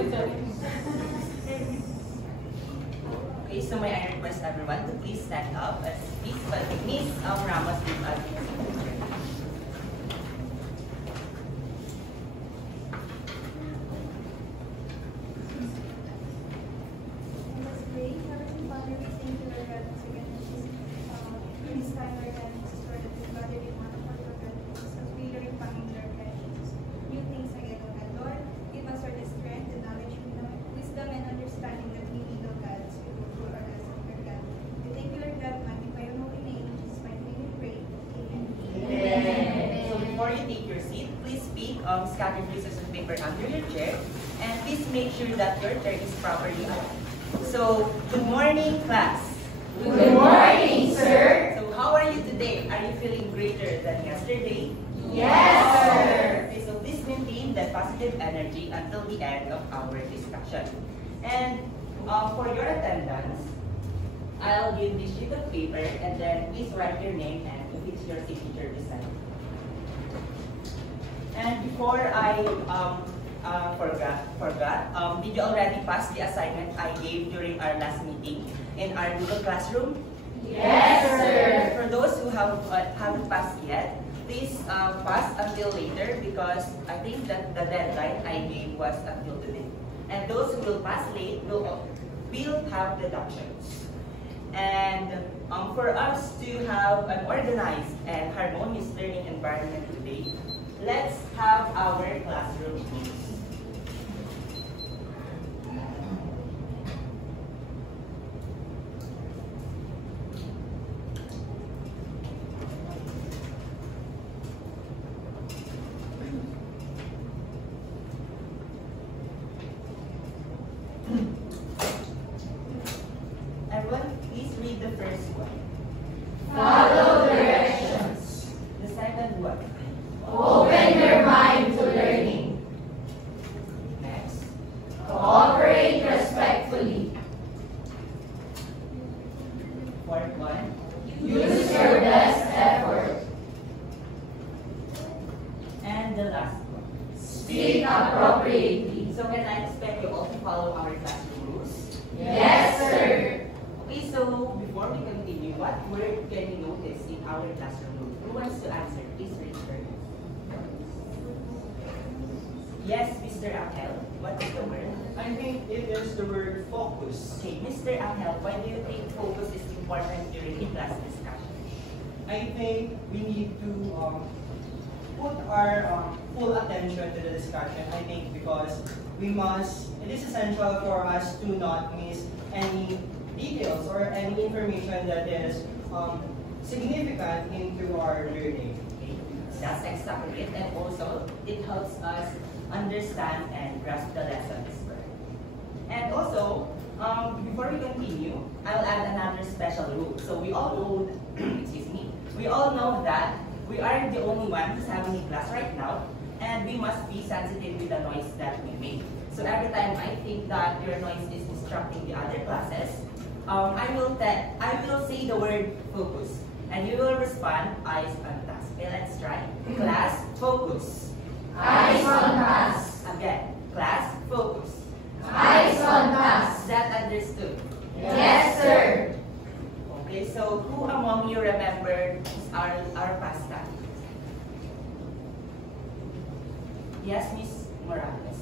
Okay, so may I request everyone to please stand up as Miss Ramos give us. Before you take your seat, please speak scattered pieces of paper under your chair, and please make sure that your turn is properly up. So, good morning, class. Good morning, sir. So, how are you today? Are you feeling greater than yesterday? Yes, sir. Okay, so please maintain that positive energy until the end of our discussion. And for your attendance, I'll give this sheet of paper, and then please write your name and if it's your signature beside it. And before I forgot, did you already pass the assignment I gave during our last meeting in our Google Classroom? Yes, sir. For those who haven't passed yet, please pass until later because I think that the deadline I gave was until today. And those who will pass late will have deductions. And for us to have an organized and harmonious learning environment today, let's have our classroom rules. Everyone, please read the first one. Follow directions. The second one. Open your mind to learning. Next. Cooperate respectfully. Fourth one. Use your best effort. And the last one. Speak appropriately. So can I expect you all to follow our classroom rules? Yes, sir. Okay, so before we continue, what word can you notice in our classroom rules? Who wants to answer? Please raise your hand. Yes, Mr. Angel, what is the word? I think it is the word focus. Okay, Mr. Angel, why do you think focus is important during a class discussion? I think we need to put our full attention to the discussion. I think because it is essential for us to not miss any details or any information that is significant into our learning. Okay, that's exactly it. And also, it helps us understand and grasp the lesson as well. And also, before we continue, I'll add another special rule. So we all know, we all know that we are the only ones having a class right now, and we must be sensitive with the noise that we make. So every time I think that your noise is distracting the other classes, I will say the word focus, and you will respond eyes on task. Okay, let's try. Class, focus. Eyes on task. Again, class, focus. Eyes on task. Is that understood? Yes, sir. Okay, so who among you remembered our past time? Yes, Miss Morales.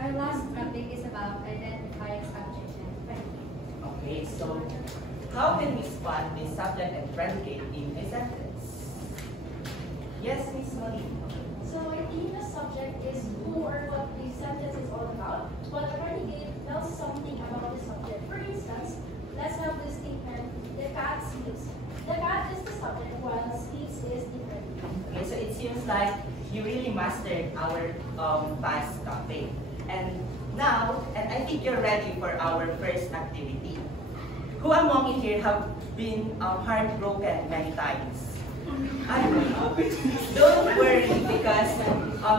Our last topic is about identifying subject and predicate. Okay, so how can we spot the subject and predicate in a sentence? Yes, Miss Molly. So I think the subject is who or what the sentence is all about, but the predicate tells something about the subject. For instance, let's have the statement, the cat sleeps. The cat is the subject while sleeps is the predicate. Okay, so it seems like you really mastered our past topic. And now, and I think you're ready for our first activity. Who among you here have been heartbroken many times? Don't worry, because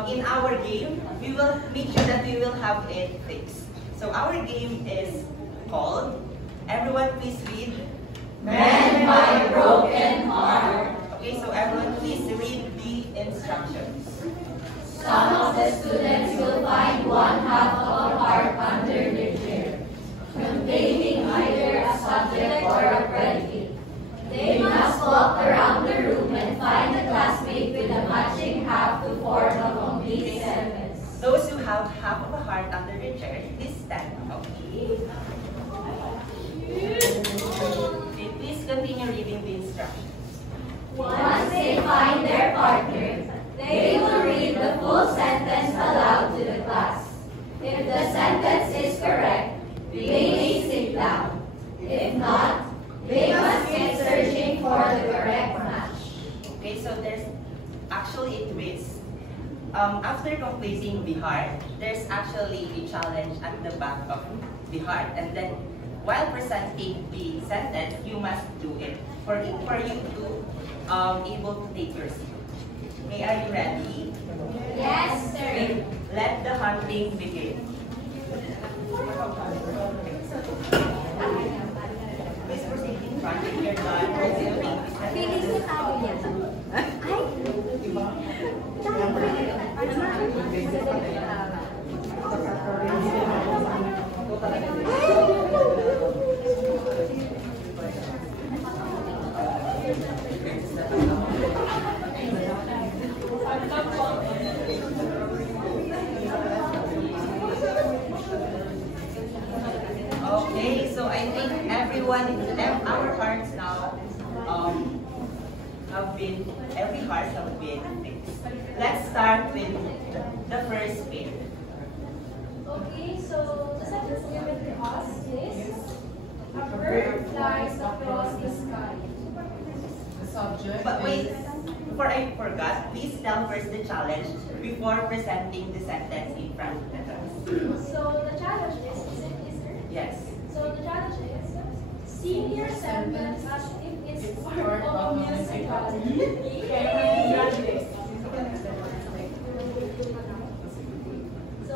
in our game, we will make sure that we will have it fixed. So our game is called, everyone please read. Mend my broken heart. Okay, so everyone please read the instructions. Some of the students will find one half of your chairs. Please stand up. Okay, please continue reading the instructions. Once they find their partner, they will read the full sentence aloud to the class. If the sentence is correct, they may sit down. If not, they must keep searching for the correct match. Okay, so there's actually a twist. After completing the heart, there's actually a challenge at the back of the heart. And then, while presenting the sentence, you must do it for you to able to take your seat. Okay, are you ready? Yes, sir. Okay, let the hunting begin. Please proceed in front if you're done. Feeling ko tao yan. Okay, so I think our hearts now every heart have been fixed. Let's start with the first pair. Okay, so the sentence given to us is a bird flies across the sky. The subject But wait, is before I forgot, please tell first the challenge before presenting the sentence in front of the class. So the challenge is it easier? Yes. So the challenge is sing your sentence as if it's part of a musical. So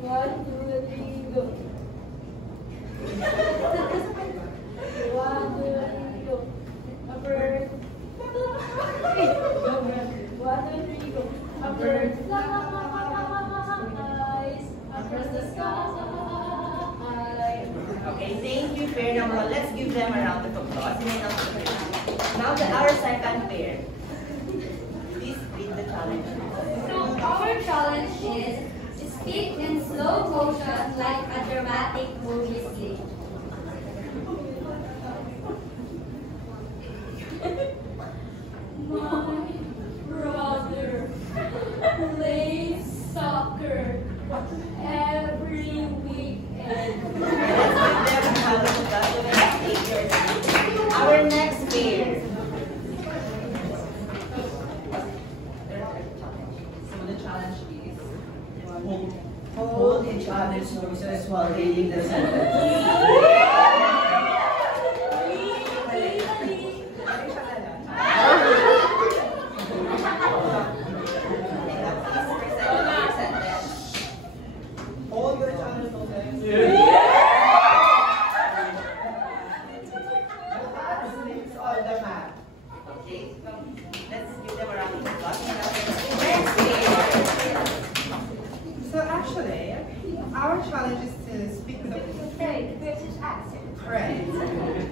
1, 2, 3, go. 1, 2, 3, go. A bird. 1, 2, 3, go. A bird flies across the sky. Okay, thank you, pair number one. Let's give them a round of applause. Now our second pair. Please read the challenge. So our challenge is speak in slow motion like a dramatic movie scene. My brother plays soccer every weekend. Our next pair. so the challenge is Hold each other's noses while reading the sentence. Hold your child's noses. It's all the math. Okay, let's give them a round of applause. Next pair. so actually our challenge is to speak with the correct.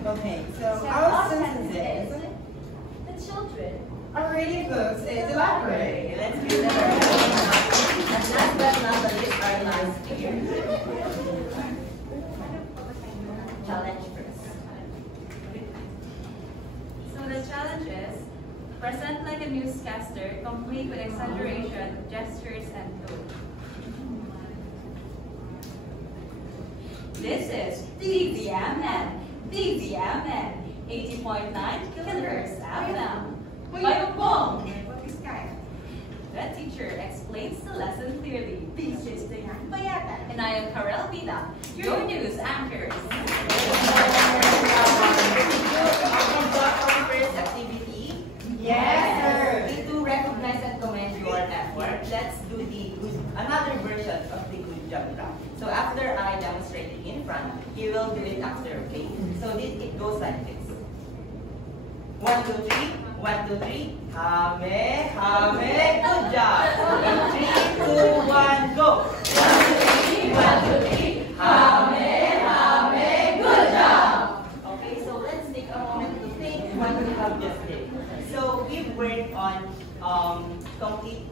Okay, so our sentences The children. are reading books is the library. Okay, let's give them a round of applause. And last but not the least, our last pair. Challenge first. So the challenge is present like a newscaster, complete with exaggeration, gestures, and tone. This is DVMN, 80.9 kilohertz FM. Bayobong! The teacher explains the lesson clearly. This is the Bayatan. And I am Karel Vida, your news anchor. First activity. Yes, sir. To recognize and commend your effort, let's do another version of the good job rap. So after I demonstrate it in front, you will do it after, okay? So it goes like this. 1, 2, 3. 1, 2, 3. Hame, good job. 3, 2, 1, go. 1, 2, 3. 1, 2, 3. Hame, good job. Okay, so let's take a moment to think what we have just did. So we've worked on complete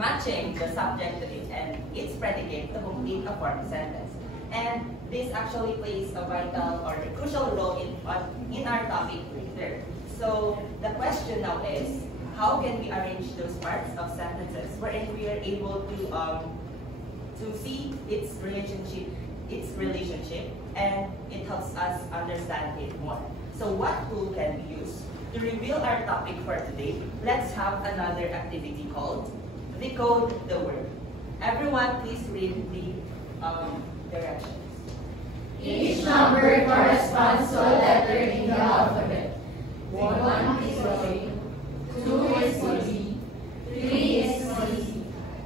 matching the subject to it and its predicate to complete a formed sentence. And this actually plays a vital or a crucial role in our topic later. So the question now is, how can we arrange those parts of sentences wherein we are able to see its relationship, and it helps us understand it more. So what tool can we use? To reveal our topic for today, let's have another activity called Decode the Word. Everyone, please read the directions. Each number corresponds to a letter in the alphabet. 1 is A, 2 is B, 3 is C,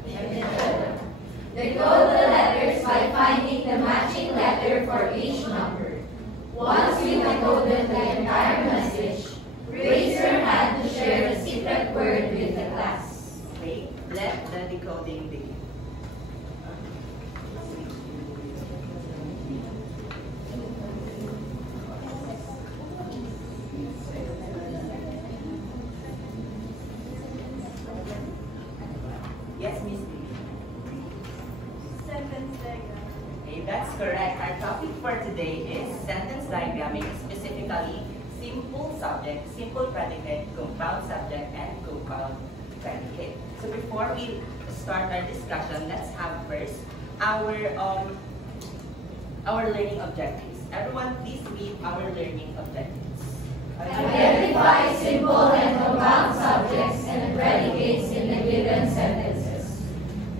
etc. Decode the letters by finding the matching letter for each number. Once you decoded the entire message, raise your hand to share the secret word with the class. Okay, let the decoding begin. Yes, Miss B. Sentence diagram. Okay, that's correct. Our topic for today is sentence diagramming, specifically simple subject, simple predicate, compound subject, and compound predicate. So before we start our discussion, let's have first our learning objectives. Everyone, please read our learning objectives. Identify simple and compound subjects and predicates in the given sentences.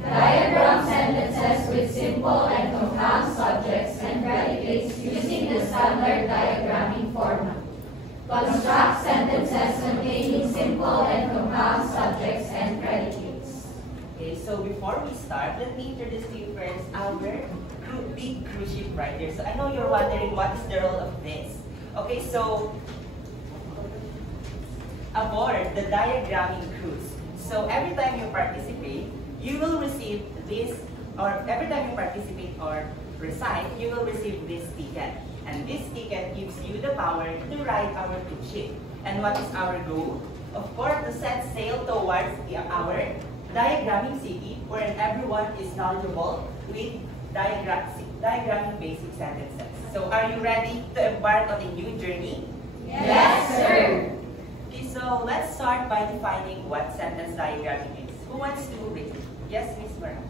Diagram sentences with simple and compound subjects and predicates using the standard diagramming format. Construct sentences containing simple and compound subjects and predicates. Okay, so before we start, let me introduce to you first our big cruise ship rider. So I know you're wondering what is the role of this. Okay, so aboard the diagramming cruise. So every time you participate, you will receive this, or every time you participate or recite, you will receive this ticket. And this ticket gives you the power to ride our cruise ship. And what is our goal? Of course, to set sail towards our diagramming city, wherein everyone is knowledgeable with diagramming basic sentences. So are you ready to embark on a new journey? Yes, sir. Okay, so let's start by defining what sentence diagramming is. Who wants to read? Yes, Ms. Morales.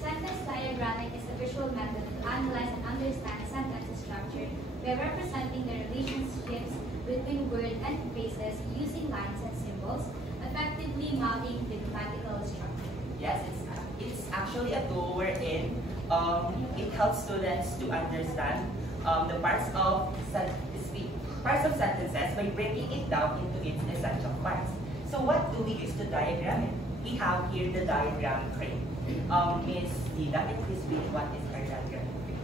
Sentence diagramming is a visual method to analyze and understand sentence structure by representing the relationships between words and phrases using lines and symbols, effectively mapping the grammatical structure. Yes, it's actually a tool wherein it helps students to understand the parts of sentences by breaking it down into its essential parts. So what do we use to diagram it? We have here the diagram frame. Ms. Dida, can you please read what is our diagram frame?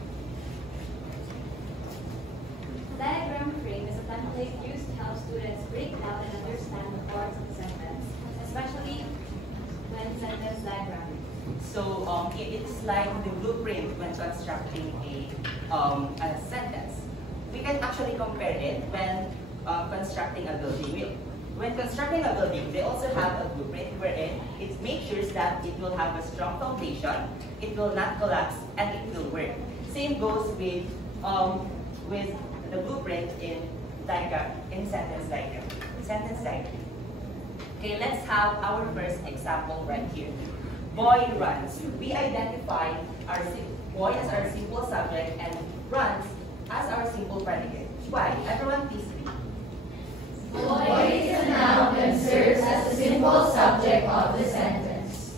Diagram frame is a template used to help students break down and understand the parts of the sentence, especially when sentence diagramming. So it's like the blueprint when constructing a sentence. We can actually compare it when constructing a building. When constructing a building, they also have a blueprint wherein it makes sure that it will have a strong foundation, it will not collapse, and it will work. Same goes with the blueprint in sentence diagram. Okay, let's have our first example right here. Boy runs. We identify our boy as our simple subject and runs as our simple predicate. Why? Everyone please read. Boy is a noun and serves as a simple subject of the sentence.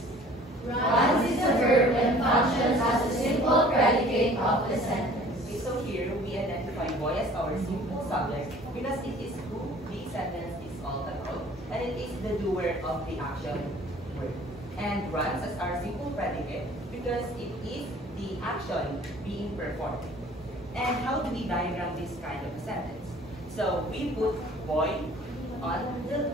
Runs is a verb and functions as a simple predicate of the sentence. Okay, so here we identify boy as our simple subject because it is who the sentence is all about, and it is the doer of the action word. And runs as our simple predicate because it is the action being performed. And how do we diagram this kind of a sentence? So we put boy on the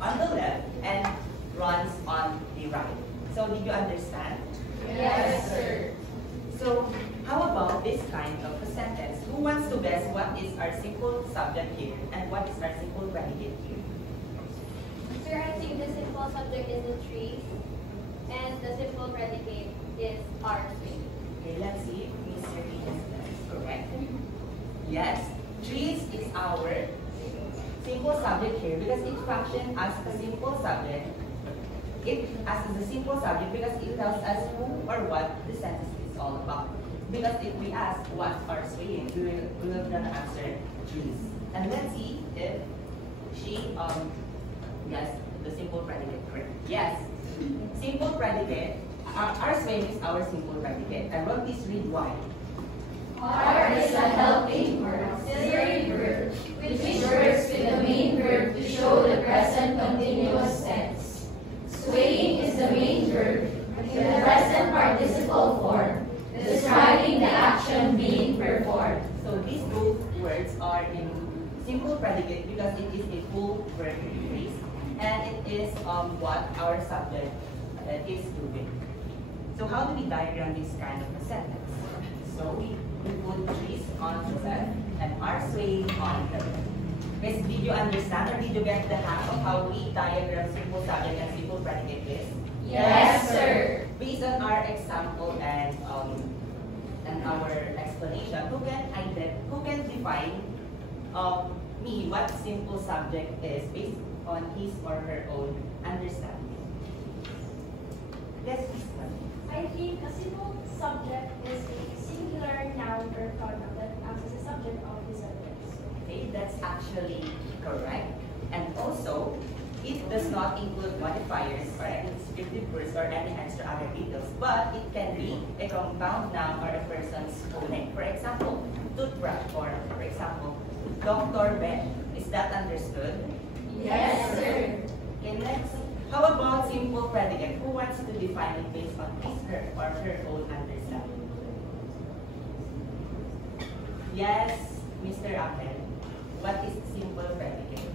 left and runs on the right. So did you understand? Yes, sir. So how about this kind of a sentence? Who wants to guess what is our simple subject here and what is our simple predicate here? Sir, I think the simple simple subject is the trees, and the simple predicate is our swing. Okay, let's see if Mr. Venus is correct. Yes, trees is our simple subject here because it functions as a simple subject. It as the simple subject because it tells us who or what the sentence is all about. Because if we ask what are swaying, we will gonna answer trees. And let's see if she yes, the simple predicate correct. Yes, simple predicate. Our swaying is our simple predicate. I wrote this read why. R is a helping verb, auxiliary verb, which works with the main verb to show the present continuous tense. Swaying is the main verb in the present participle form, describing the action being performed. So these both words are in simple predicate because it is a full verb phrase and it is what our subject is doing. So how do we diagram this kind of a sentence? So we put trees on the left and are swaying on the left. Guys, did you understand or did you get the hang of how we diagram simple subject and simple predicate is? Yes, sir. Based on our example and our explanation, who can define me what simple subject is based on his or her own understanding? Yes, please. I think a simple subject is a singular noun or pronoun that acts as a subject of the sentence. Okay, that's actually correct. And also, it does not include modifiers or any descriptive words or any extra other details, but it can be a compound noun or a person's full name. For example, toothbrush or, for example, Dr. Ben. Is that understood? Yes, sir. Okay, next. How about simple predicate? Who wants to define it based on his, her, or her own understanding? Yes, Mr. Apple. What is simple predicate?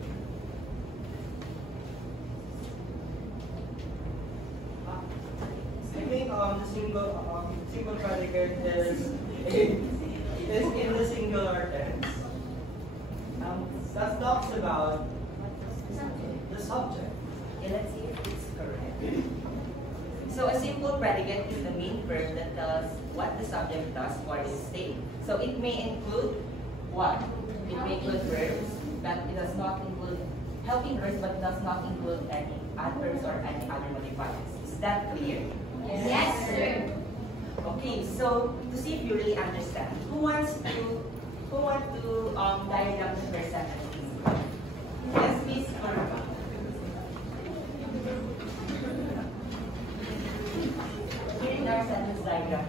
I think the simple predicate is in the singular tense. That talks about the subject. Okay, let's see if it's correct. So a simple predicate is the main verb that tells what the subject does or is saying. So it may include what? It may include verbs, but it does not include helping verbs, but it does not include any adverbs or any other modifiers. Is that clear? Yes, sir. Okay, so to see if you really understand, who wants to diagram the first sentence? Yes, please. Here is our sentence diagram.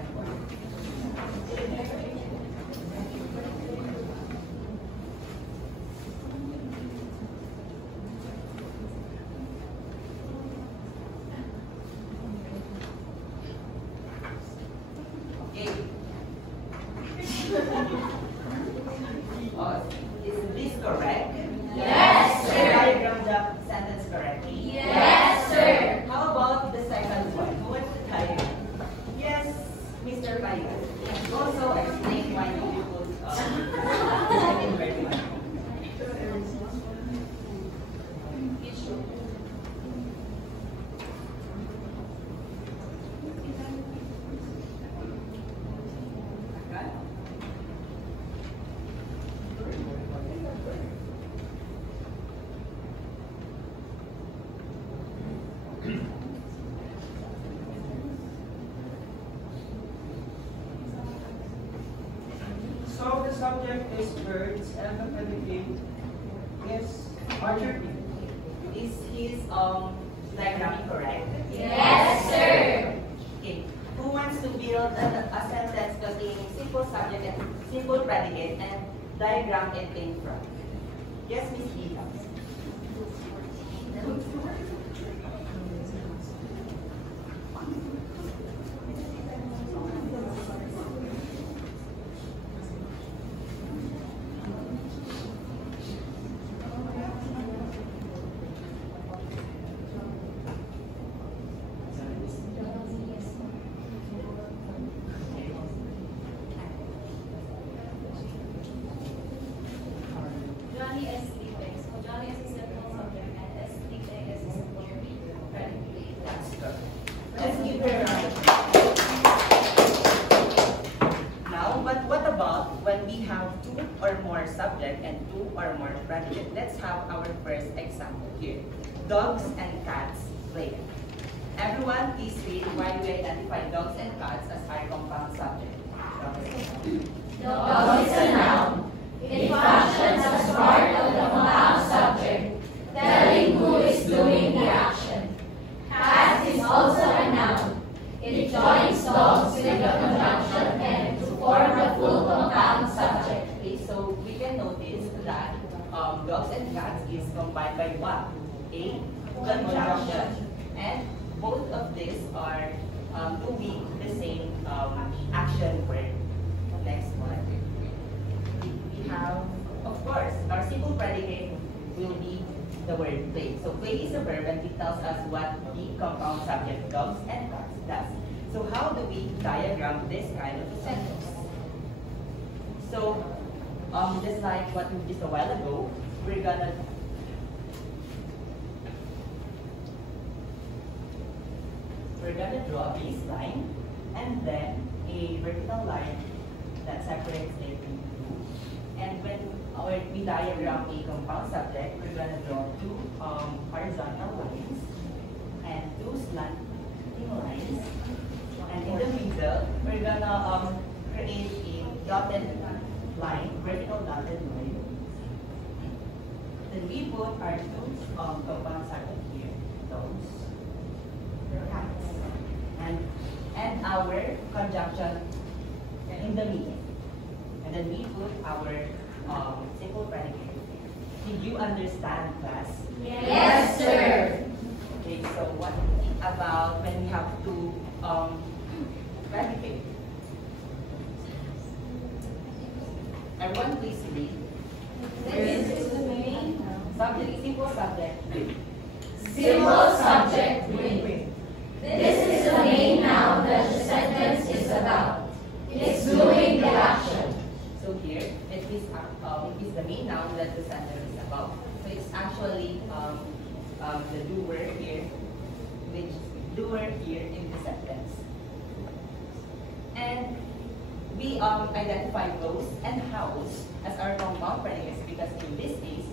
Okay. Is this correct? Yes, Did sir. I diagram the sentence correctly? Yes, sir. How about the second one? Who wants to diagram? Yes, Mr. Payo. Also explain why you put the second word one. So the subject is birds and the predicate is orchard. Is his diagram correct? Yes, sir. Okay. Who wants to build a sentence containing simple subject and simple predicate and diagram it in front? Yes, Miss Eva. Johnny is sleeping. So Johnny is a simple subject and is sleeping is a predicate. Let's have our first example here. Dogs and cats play. Everyone, please read why we identify dogs and cats as our compound subject. Dog is a noun. It functions as part of the compound subject, telling who is doing the action. Cat is also a noun. It joins dogs with the conjunction and to form the full compound subject. Okay, so we can notice that dogs and cats is combined by what? A conjunction. And both of these are doing the same action word. Next one. We have, of course, our simple predicate will be the word play. So play is a verb and it tells us what the compound subject dogs and cats does. So how do we diagram this kind of a sentence? So just like what we did a while ago, we're gonna draw a baseline and then a vertical line that separates it into two. And when we diagram a compound subject, we're gonna draw two horizontal lines and two slanting lines. And in the middle, we're gonna create a dotted line, vertical dotted line. Then we put our two compound subject here, those cats, and our conjunction in the middle. And then we put our simple predicate. Did you understand, class? Yes, sir. Okay, so what about when we have to predicate? Everyone please read. This is the main Subject, simple subject. simple subject with. This is the main noun that the sentence is about. It's doing the action. So here, it is the main noun that the sentence is about. So it's actually the doer here, which doer here in the sentence. And we identify blows and howls as our compound predicates because in this case,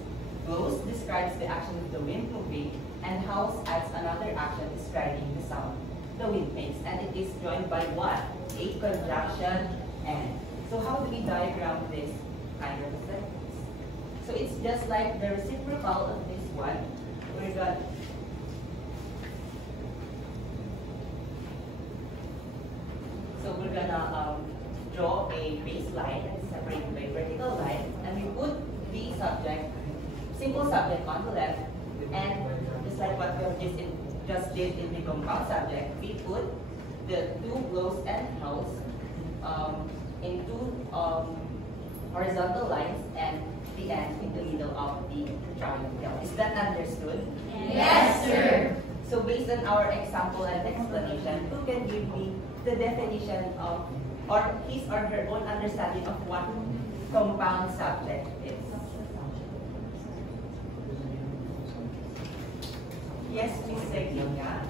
blows describes the action of the wind moving and howls adds another action describing the sound the wind makes. And it is joined by what? A conjunction and. So how do we diagram this kind of sentence? So it's just like the reciprocal of this one. We're gonna draw a baseline and separate by vertical line, and we put the subject, simple subject on the left, and just like what we just did in the compound subject, we put the two blows and howls into horizontal lines and the end in the middle of the triangle. Is that understood? Yes, sir. So based on our example and explanation, who can give me the definition of, or his or her own understanding of what compound subject is? Yes, Ms. Segnonia,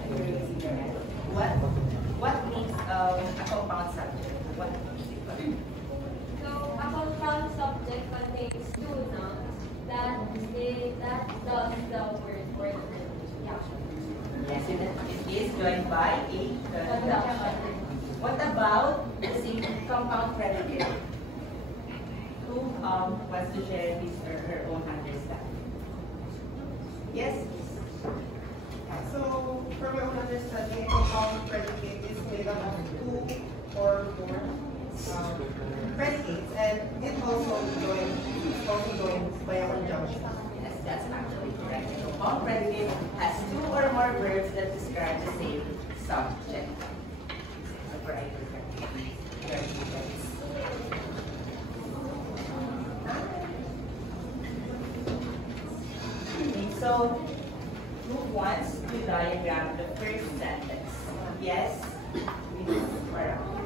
what means a compound subject? What So, a compound subject contains two nouns that does the word or the verb. Yeah. Yes, it is joined by a conjunction. What about the same compound predicate? Who wants to share his or her own understanding? Yes? So, for my own understanding, a compound predicate is made up of two or more predicates, and it also joined by a conjunction. Yes, that's actually correct. So, compound predicate has two or more verbs that describe the same subject. Right. Okay, so who wants to diagram the first sentence? Yes? Ms. Farah.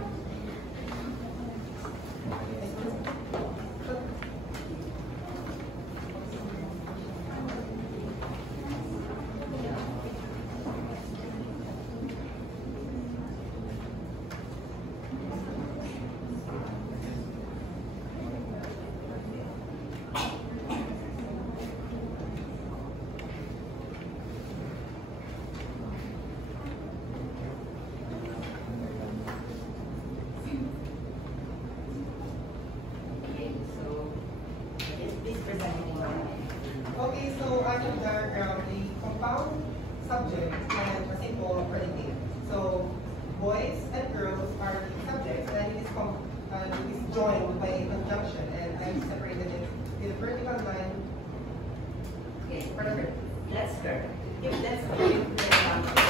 simple predicate. So boys and girls are subjects, and it is joined by a conjunction, and I've separated it with a vertical line. Okay, perfect. Let's go. If let's go with the example.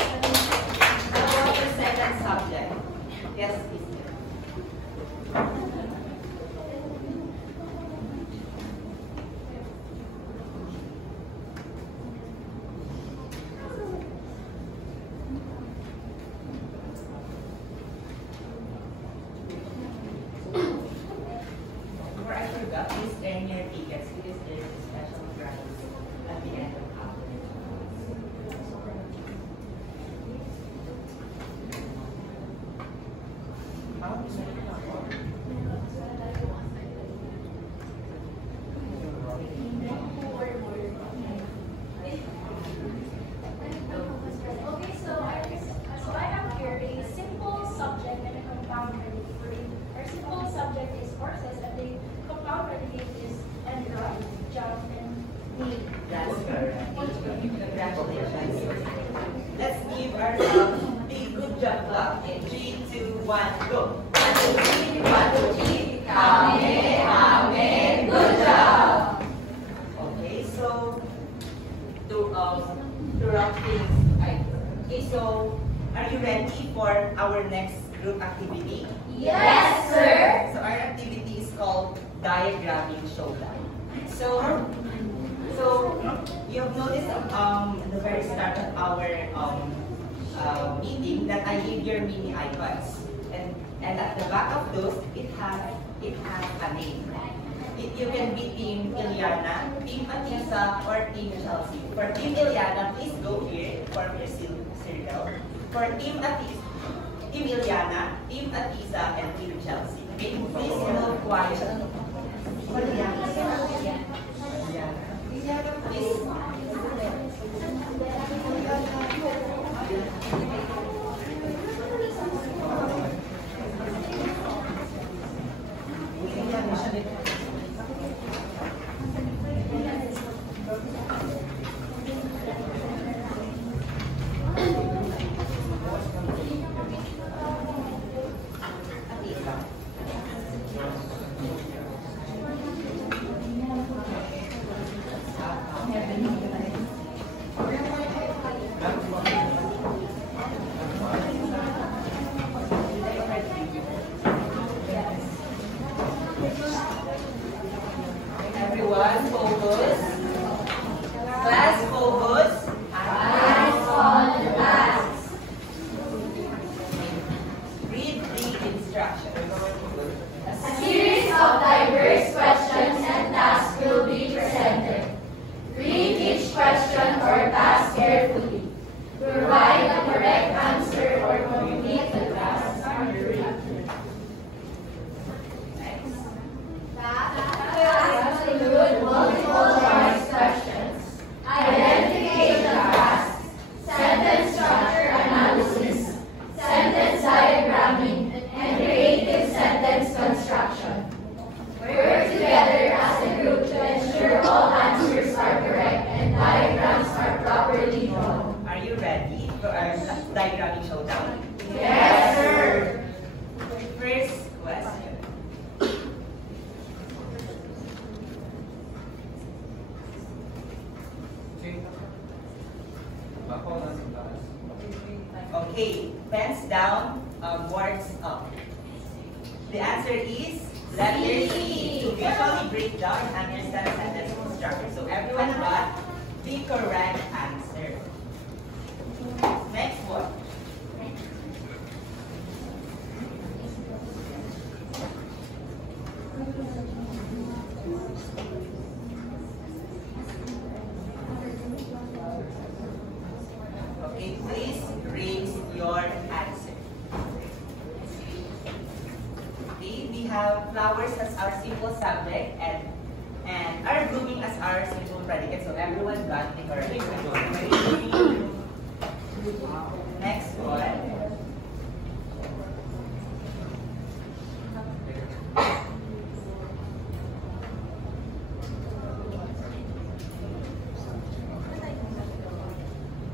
How about the second subject? Yes, please. Before I forgot, please earn your tickets because there's a special prize at the end of our Okay, so I have here a simple subject and a compound predicate. Our simple subject is horses, and the compound predicate is and run, jump, and knee. That's correct. Congratulations. Let's give ourselves a good job clap in 3, 2, 1, go. 1, 2, 3, 1, 2, 3. Kame, good job. Okay, so to wrap things, okay, so are you ready for our next group activity? Yes, sir. So our activity is called diagramming showdown. So you have noticed at the very start of our meeting that I gave your mini icons, and at the back of those it has a name. You can be Team Iliana, Team Atisa, or Team Chelsea. For Team Iliana, please go here, form your circle. For Team Iliana, Team Atisa, and Team Chelsea. Okay, please move quiet. Everyone, focus. Class, focus. Eyes on the task. Read the instructions. A series of diverse questions and tasks will be presented. Read each question or task carefully. Provide the correct answer or complete the task under review. Tasks include multiple choice questions, identification tasks, sentence structure analysis, sentence diagramming, and creative sentence construction. Work together as a group to ensure all answers are correct and diagrams are properly drawn. Are you ready for our diagramming showdown? Yes, sir. First question. Okay, pens down, boards up. The answer is letter C, to visually break down and understand sentence structure. So everyone got the correct answer. Next one. Okay, please raise your answer. Okay, we have flowers as our simple subject and our blooming as our simple predicate. So everyone got the correct answer. Next one.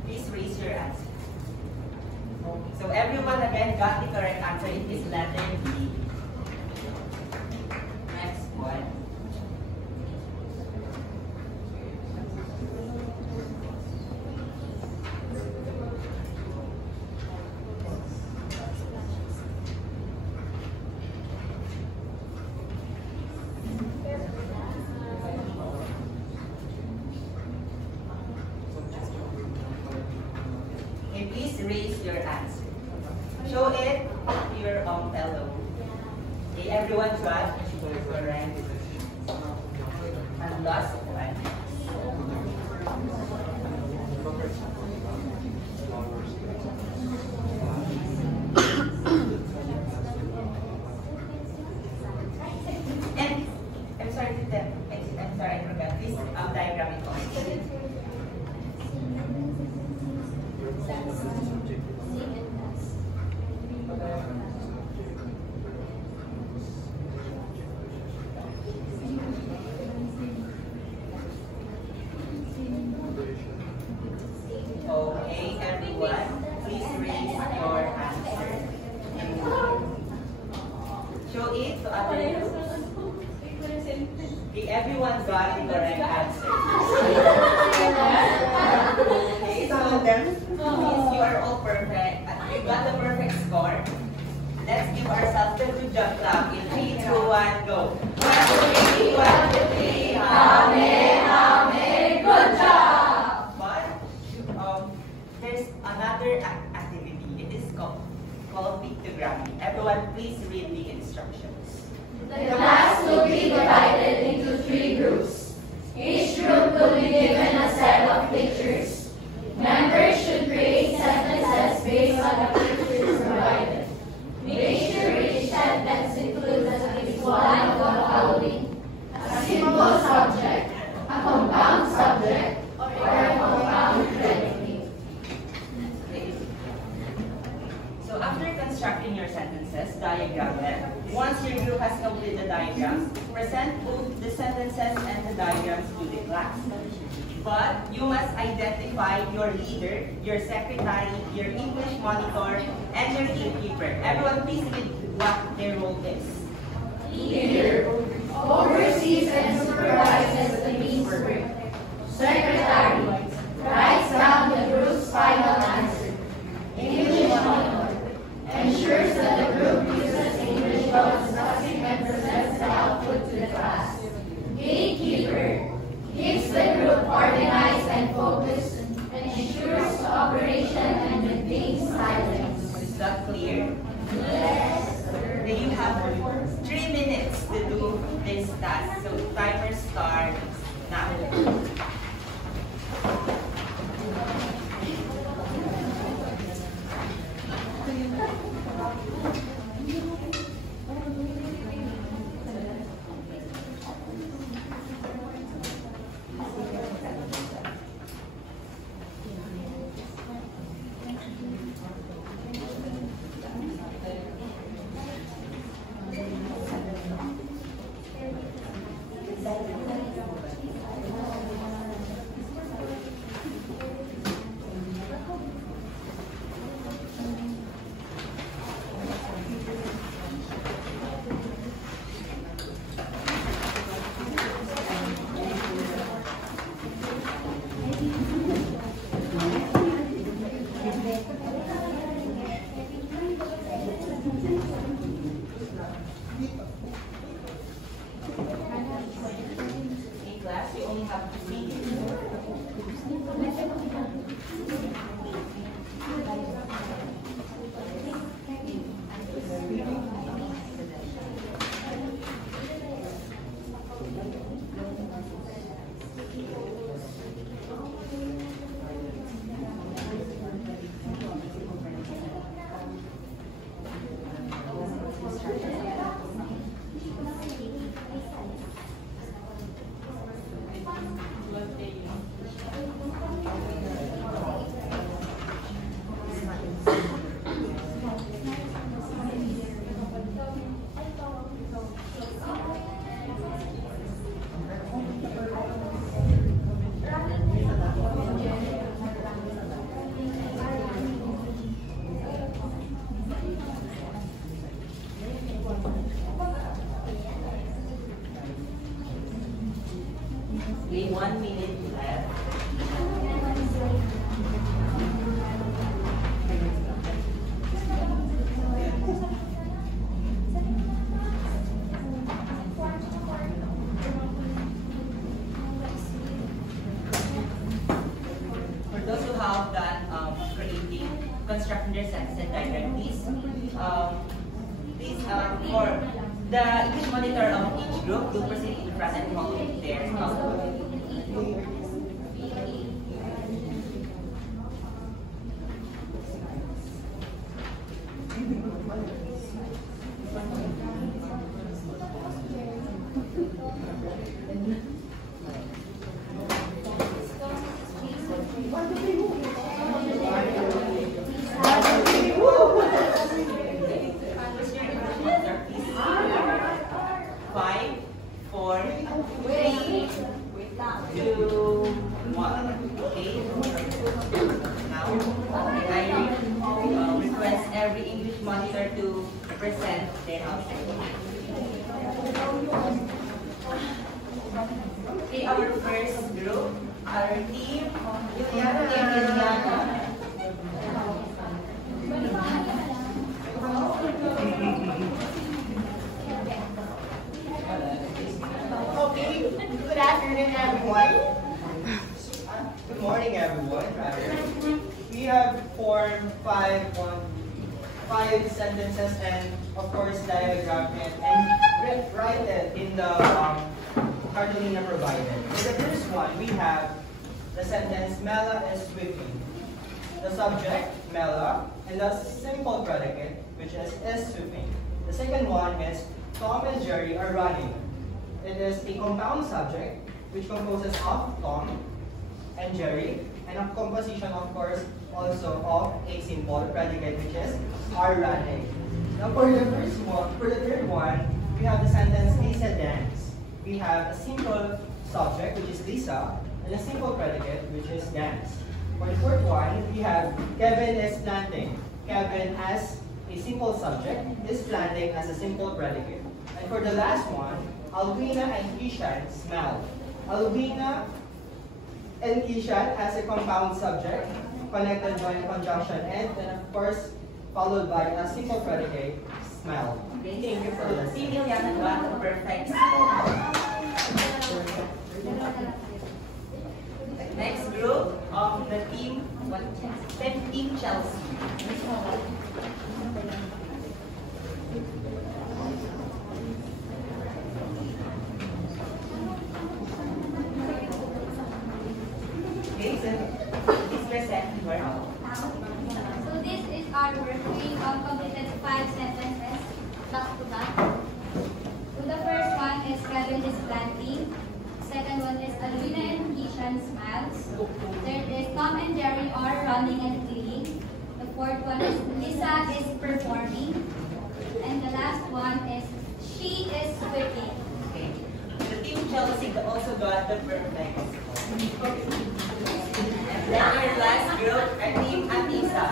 Please raise your answer. So everyone again got the correct answer. It is letter B. Next one. Okay, please raise your answer. Show it to your fellow. Okay, everyone try. Correct. And last one. And I'm sorry, I'm sorry, I forgot. Please diagram it also. Okay, everyone, please raise your answer. Show it to others. Okay, everyone got the correct answer. Okay, so since you are all perfect, you got the perfect score. Let's give ourselves the good job clap in 3, 2, 1, go. 1, 2, 3, 1, 2, 3. Good job! But there's another activity. It is called pictography. Everyone, please read the instructions. The class will be divided into 3 groups. Each group will be given a set of pictures. Members should create sentences based on the pictures provided. Make sure each sentence includes at least one of the following: a simple subject, a compound subject, or a compound predicate. So after constructing your sentences, diagram them. Once your group has completed the diagrams, present both the sentences and the diagrams to the class. But you must identify your leader, your secretary, your English monitor, and your gatekeeper. Everyone please read what their role is. Leader oversees and supervises the meeting. Secretary writes down the group's final answer. English monitor ensures that the group uses English while discussing and presents the output to the class. Gatekeeper keeps the group organized and focused, ensures cooperation, and maintains silence. Is that clear? Yes. Then you have 3 minutes to do this task. So timer starts now. constructing their sentence and diagram, please, for the English monitor of each group will proceed in front and follow their Okay, our first group, our team, Okay, good afternoon, everyone. Good morning, everyone. We have formed five sentences and, of course, diagram it and write it in the Cartolina provided. For the first one, we have the sentence, Mela is sweeping. The subject, Mela, and the simple predicate, which is sweeping. The second one is, Tom and Jerry are running. It is a compound subject, which composes of Tom and Jerry, and a composition, of course, also of a simple predicate, which is are running. Now, for the third one, we have the sentence, Lisa dance. We have a simple subject, which is Lisa, and a simple predicate, which is dance. For the fourth one, we have Kevin is planting. Kevin as a simple subject, is planting as a simple predicate. And for the last one, Alwina and Ishan smell. Alwina and Ishan as a compound subject, connected by a conjunction and then of course followed by a simple predicate, smell. Thank you for listening. Liliana got a perfect. Next group of the team, Team Chelsea. Okay, so please present your out. So this is our work. We completed 5 sentences back to back. So the first one is Kevin is planting. Second one is Alvina and Kishan smiles. Third is Tom and Jerry are running and playing. The fourth one is Lisa is performing. And the last one is she is sweeping. Okay. The Team Chelsea also got the perfect. And then our last group, our Team Atisa.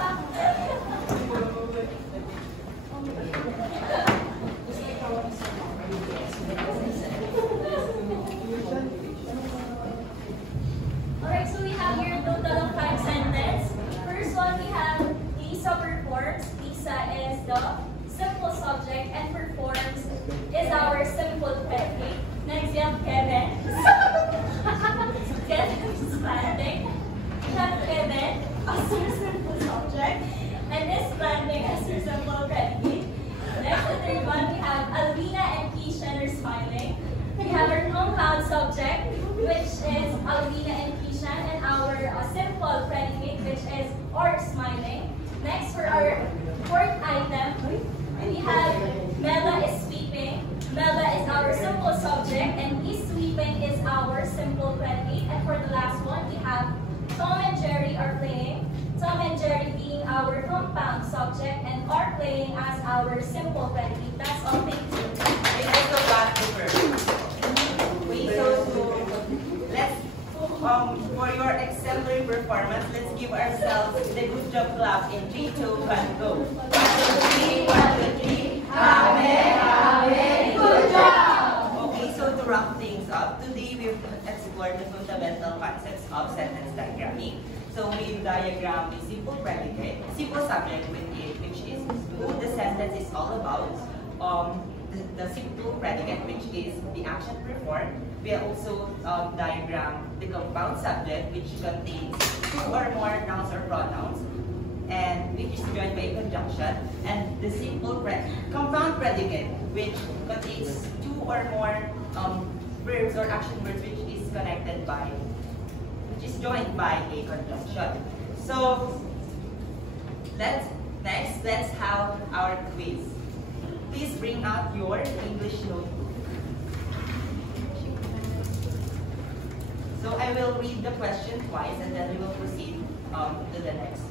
Alright, so we have here a total of 5 sentences. First one, we have Lisa performs. Lisa is the simple subject and performs is our simple predicate. Next, we have Kevin. Kevin is planting. We have Kevin as our simple subject and is planting as our simple predicate. Next, the third one, we have Alvina and Kishan are smiling. We have our compound subject, which is Alvina and Kishan, and our simple predicate, which is or smiling. Next, for our fourth item, we have Mela is sweeping. Mela is our simple subject, and is sweeping is our simple predicate. And for the last one, we have Tom and Jerry are playing. Tom and Jerry being our compound subject, and are playing as our simple predicate. That's all. Thank you. We also got the perfect. Let's, for your exemplary performance, let's give ourselves the good job clap in 3, 2, 1, go. 1, 2, 3, 1, 2, 3. Amen, good job! Okay, so to wrap things up, today we've explored the fundamental concepts of sentence diagramming. So we diagram a simple predicate, simple subject with it, which is who the sentence is all about. The simple predicate, which is the action performed. We also diagram the compound subject, which contains 2 or more nouns or pronouns, and which conjunction, and the compound predicate, which contains two or more verbs or action words which is joined by a conjunction. So let's have our quiz. Please bring out your English notebook. So I will read the question twice and then we will proceed to the next.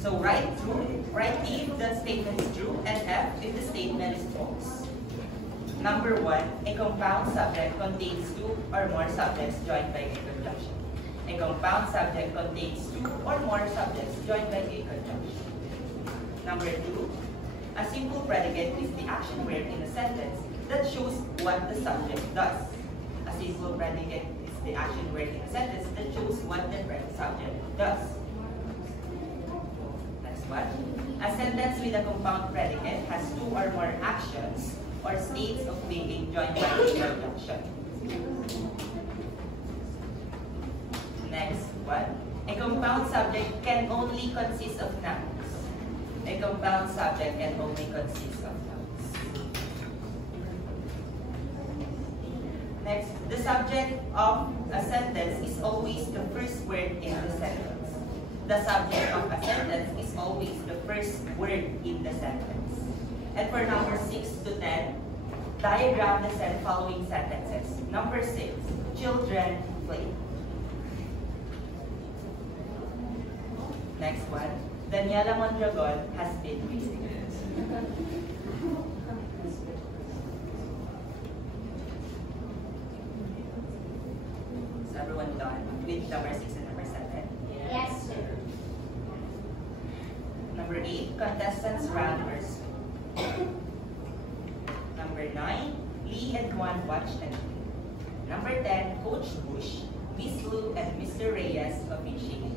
So write if the statement is true and F if the statement is false. Number 1, a compound subject contains two or more subjects joined by a conjunction. A compound subject contains two or more subjects joined by a conjunction. Number 2, a simple predicate is the action word in a sentence that shows what the subject does. A simple predicate is the action word in a sentence that shows what the subject does. Next one. A sentence with a compound predicate has two or more actions or states of being joined by a conjunction. Next one. A compound subject can only consist of nouns. A compound subject can only consist of nouns. Next, the subject of a sentence is always the first word in the sentence. The subject of a sentence is always the first word in the sentence. And for number 6 to 10, diagram the following sentences. Number 6, children play. Next one, Daniela Mondragon has been missing. Is everyone done with number 6 and number 7? Yes, sir. Number 8, contestants round first. Number 9, Lee and Juan watched and play. Number 10, Coach Bush, Miss Lu, and Mr. Reyes officiated.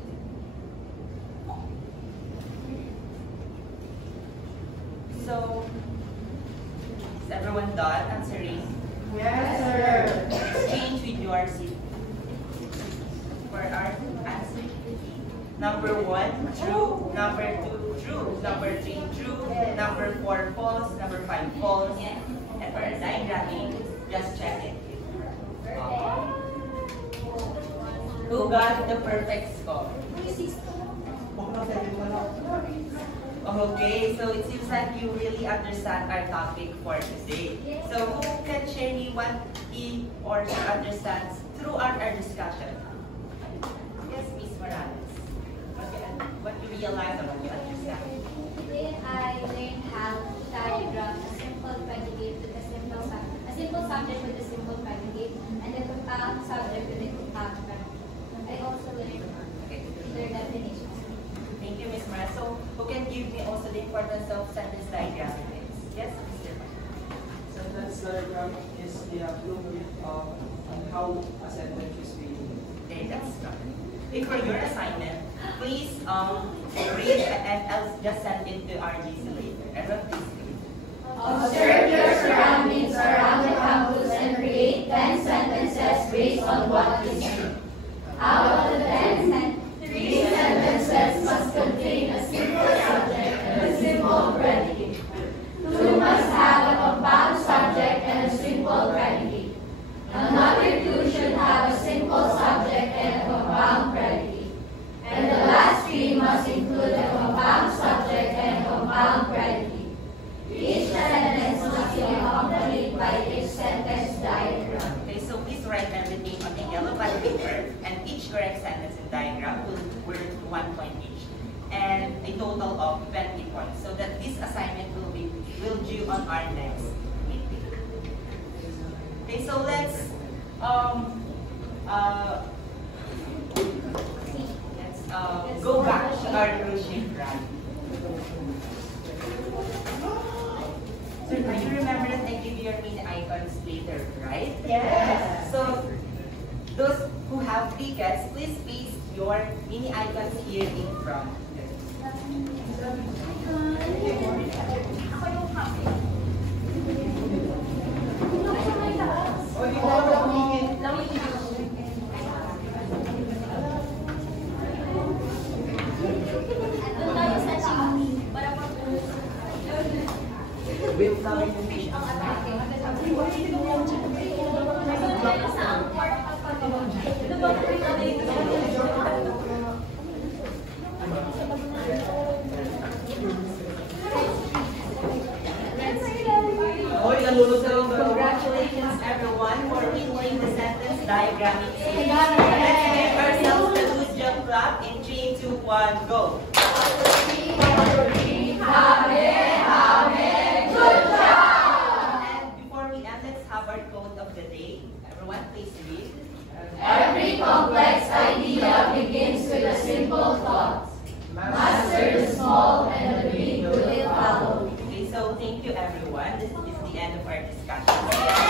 So, is everyone done answering? Yes, sir. Exchange with your seat for our answer. Number 1, true. Number 2, true. Number 3, true. Number 4, false. Number 5, false. And for diagramming, just check it. Who got the perfect score? Okay, so it seems like you really understand our topic for today. So who can share me what he or she understands throughout our discussion? Yes, Ms. Morales. What you realize and what you understand? Today I learned how to diagram a simple predicate with a simple subject, a simple subject with a simple predicate, and a compound subject with a compound predicate. I also learned their definitions. Thank you, Ms. Morales. So who can give me also the importance of sentence diagram? Yes, Mr. Sentence diagram is the blueprint of how a sentence is made. Okay, that's right. Okay, for your assignment, please read and I'll just send it to our GC later. Everyone, please read. Observe your surroundings around the campus and create 10 sentences based on what you see. Out of the 10, 3 sentences must contain a simple subject and a simple predicate. 2 must have a compound subject and a simple predicate. Another 2 should have a simple subject and a compound predicate. And the last 3 must include a compound subject and a compound predicate. Each sentence must be accompanied by a sentence diagram. Okay, so please write everything on a yellow pad paper, and each correct sentence and diagram will worth 1 point each, and a total of 20 points. So that this assignment will due on our next meeting. Okay, so let's go back to our cruise ship ride. So do you remember that I gave you your mini icons later, right? Yes. So those who have tickets, please paste your mini icons here in front. Fish ang atake. Sa ang part ng Congratulations everyone for reaching the sentence diagramming stage. Let's give ourselves a good job clap in 3, 2, 1, go. And before we end, let's have our quote of the day. Everyone, please read. Every complex idea begins with a simple thought. Master the small and the big will follow. Okay, so thank you everyone. This is the end of our discussion.